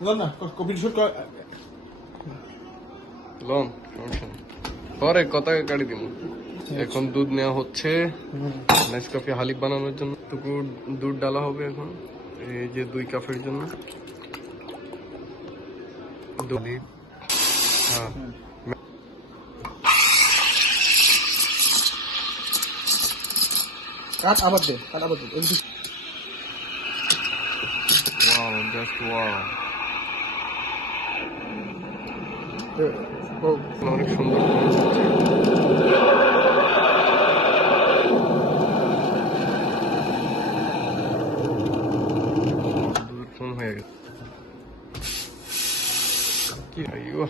না না লন পরে কথা কাটি দিব এখন দুধ নেওয়া হচ্ছে নেসকাফে হালিব বানানোর জন্য টুকু দুধ ডালা হবে এখন এই যে দুই কাপের জন্য হ্যাঁ কাট আবার দে কাট আবার দে এমনি ওয়াও জাস্ট ওয়াও অনেক সুন্দর হয়ে গেছে। কি আইও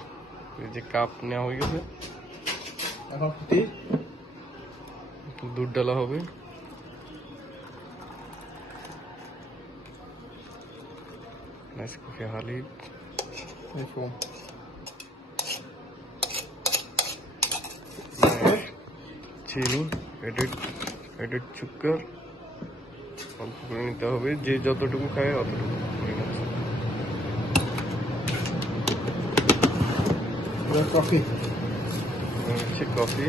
যে কাপ নেওয়া হয়ে গেছে। এখন দুধ ডালা হবে। চিনি এডিট এডিট চুক্কর অল্প করে নিতে হবে। যে যতটুকু খায় অতটুকু হয়ে গেছে কফি হচ্ছে কফি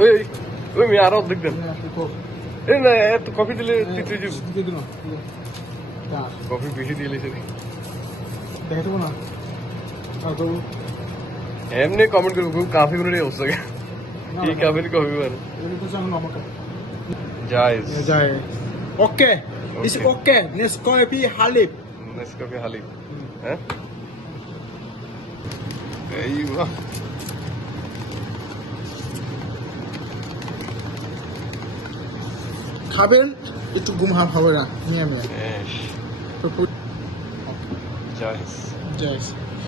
ওই ওই মেয়ে আরও অর্ধেক দেন। এই না এত কফি দিলে কফি বেশি সেদিন দেখে দেবো না এমনি কমেন্ট করব কাফি করে অবস্থা এই কাফির কফি মানে জানো জায়েজ। ওকে? ইস. ওকে নেসকফি হালিব নেসকাফে হালিব হ্যাঁ? এই বাহ খাবেন? একটু ঘুম হাফ হবে না। নিয়ে নিয়ে এশ তো জায়েজ যাইস